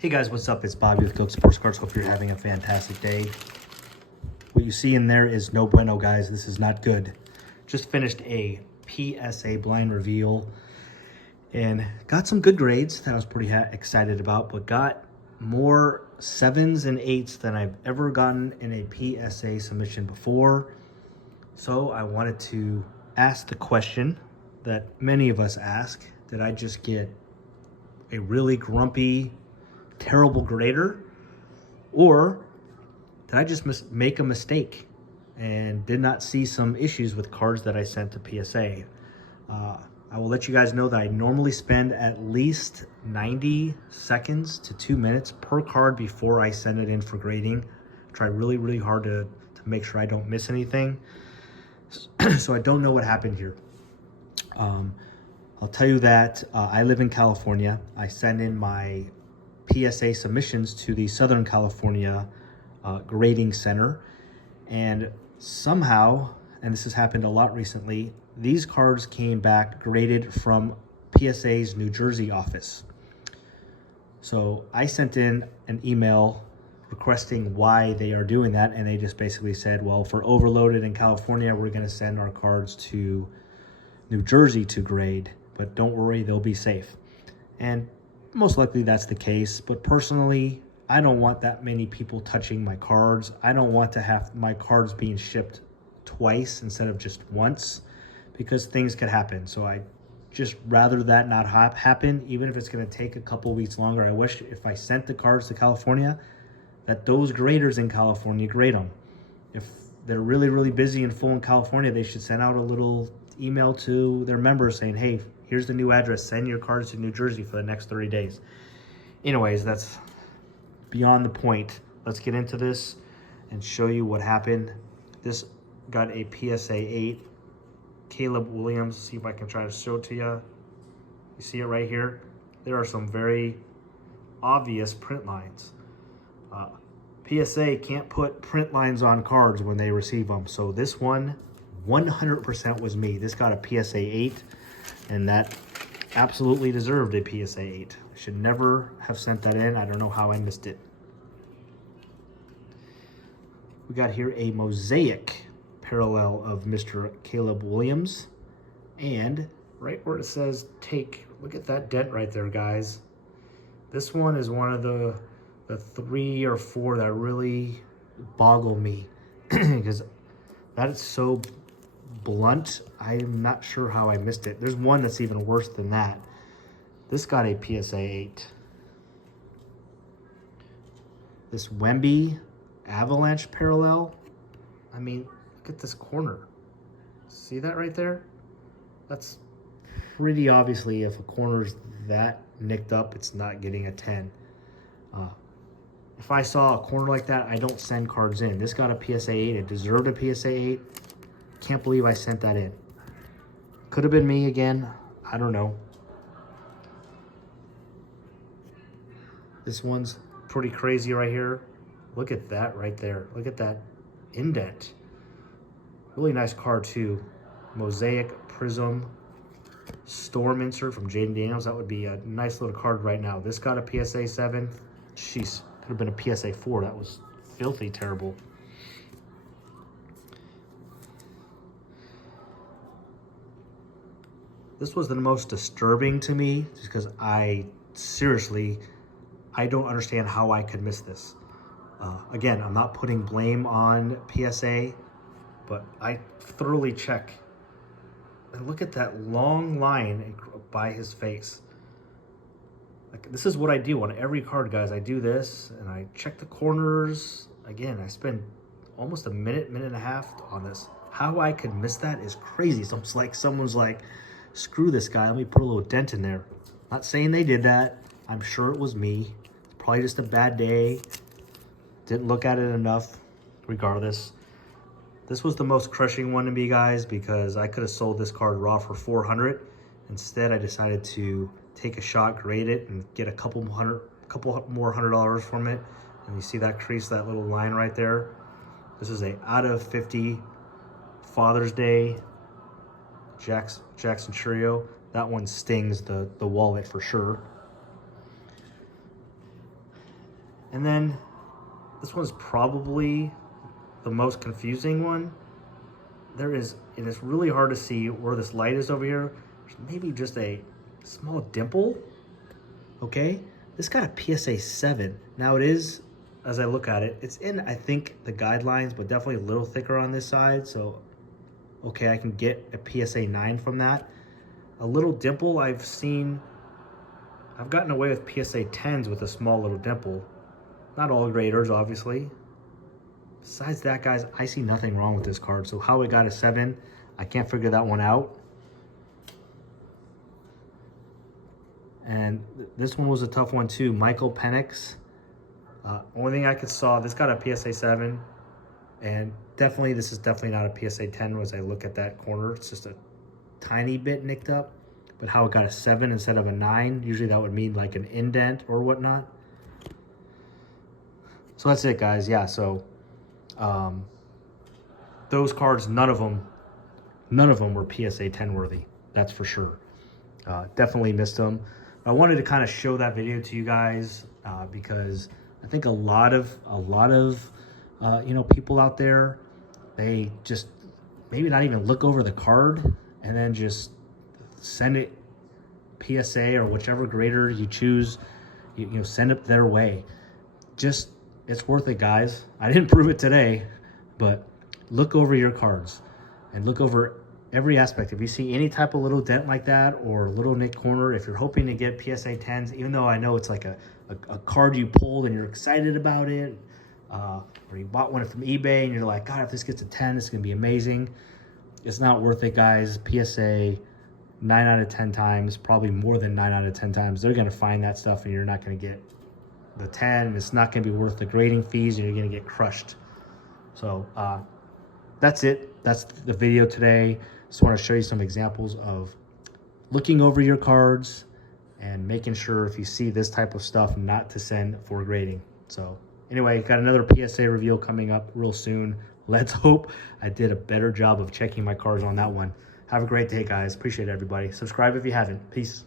Hey guys, what's up? It's Bobby with Goat Sports Cards. Hope you're having a fantastic day. What you see in there is no bueno, guys. This is not good. Just finished a PSA blind reveal and got some good grades that I was pretty excited about, but got more 7s and 8s than I've ever gotten in a PSA submission before. So I wanted to ask the question that many of us ask: did I just get a really grumpy, terrible grader, or did I just make a mistake and did not see some issues with cards that I sent to PSA? I will let you guys know that I normally spend at least 90 seconds to 2 minutes per card before I send it in for grading. I try really hard to make sure I don't miss anything. So I don't know what happened here. I'll tell you that I live in California. I send in my PSA submissions to the Southern California Grading Center, and somehow, and this has happened a lot recently, these cards came back graded from PSA's New Jersey office. So I sent in an email requesting why they are doing that, and they just basically said, well, for overloaded in California, we're going to send our cards to New Jersey to grade, but don't worry, they'll be safe. And most likely that's the case, but personally, I don't want that many people touching my cards. I don't want to have my cards being shipped twice instead of just once, because things could happen. So I just rather that not happen, even if it's going to take a couple weeks longer. I wish if I sent the cards to California, that those graders in California grade them. If they're really busy and full in California, they should send out a little email to their members saying, hey, here's the new address, send your cards to New Jersey for the next 30 days. Anyways, that's beyond the point. Let's get into this and show you what happened. This got a PSA 8, Caleb Williams. See if I can try to show it to you. You see it right here? There are some very obvious print lines. PSA can't put print lines on cards when they receive them. So this one, 100% was me. This got a PSA 8, and that absolutely deserved a PSA 8. I should never have sent that in. I don't know how I missed it. We got here a mosaic parallel of Mr. Caleb Williams, and right where it says take, look at that dent right there, guys. This one is one of the 3 or 4 that really boggle me because that is so blunt. I'm not sure how I missed it. There's one that's even worse than that. This got a PSA 8. This Wemby Avalanche parallel. I mean, look at this corner. See that right there? That's pretty obviously, if a corner's that nicked up, it's not getting a 10. If I saw a corner like that, I don't send cards in. This got a PSA 8. It deserved a PSA 8. Can't believe I sent that in. Could have been me again. I don't know. This one's pretty crazy right here. Look at that right there. Look at that indent. Really nice card too. Mosaic Prism Storm insert from Jaden Daniels. That would be a nice little card right now. This got a PSA 7. Jeez, could have been a PSA 4. That was filthy terrible. This was the most disturbing to me just because I don't understand how I could miss this. Again, I'm not putting blame on PSA, but I thoroughly check. And look at that long line by his face. Like, this is what I do on every card, guys. I do this, and I check the corners. Again, I spend almost a minute and a half on this. How I could miss that is crazy. So it's like someone's like, screw this guy, let me put a little dent in there. Not saying they did that. I'm sure it was me. It's probably just a bad day. Didn't look at it enough. Regardless, this was the most crushing one to me, guys, because I could have sold this card raw for $400. Instead, I decided to take a shot, grade it, and get a couple more $100 from it. And you see that crease, that little line right there? This is a out of 50 Father's Day Jackson Trio. That one stings the wallet for sure. And then this one's probably the most confusing one. It is really hard to see where this light is over here. There's maybe just a small dimple. Okay, this got a PSA 7. Now it is, as I look at it, it's in, I think, the guidelines, but definitely a little thicker on this side. So, okay, I can get a PSA 9 from that. A little dimple I've gotten away with PSA 10s with a small little dimple. Not all graders, obviously. Besides that, guys, I see nothing wrong with this card. So how it got a 7, I can't figure that one out. And this one was a tough one too. Michael Penix. Only thing I could saw, this got a PSA 7. And definitely, this is definitely not a PSA 10 as I look at that corner. It's just a tiny bit nicked up. But how it got a 7 instead of a 9, usually that would mean like an indent or whatnot. So that's it, guys. Yeah, so those cards, none of them were PSA 10 worthy. That's for sure. Definitely missed them. I wanted to kind of show that video to you guys because I think a lot of you know, people out there, they just maybe not even look over the card and then just send it PSA or whichever grader you choose, you know, send it their way. Just, it's worth it, guys. I didn't prove it today, but look over your cards and look over every aspect. If you see any type of little dent like that or little nick corner, if you're hoping to get PSA 10s, even though I know it's like a card you pulled and you're excited about it, or you bought one from eBay and you're like, God, if this gets a 10, it's going to be amazing. It's not worth it, guys. PSA, 9 out of 10 times, probably more than 9 out of 10 times, they're going to find that stuff and you're not going to get the 10. It's not going to be worth the grading fees and you're going to get crushed. So that's it. That's the video today. Just want to show you some examples of looking over your cards and making sure if you see this type of stuff not to send for grading. So anyway, got another PSA reveal coming up real soon. Let's hope I did a better job of checking my cards on that one. Have a great day, guys. Appreciate it, everybody. Subscribe if you haven't. Peace.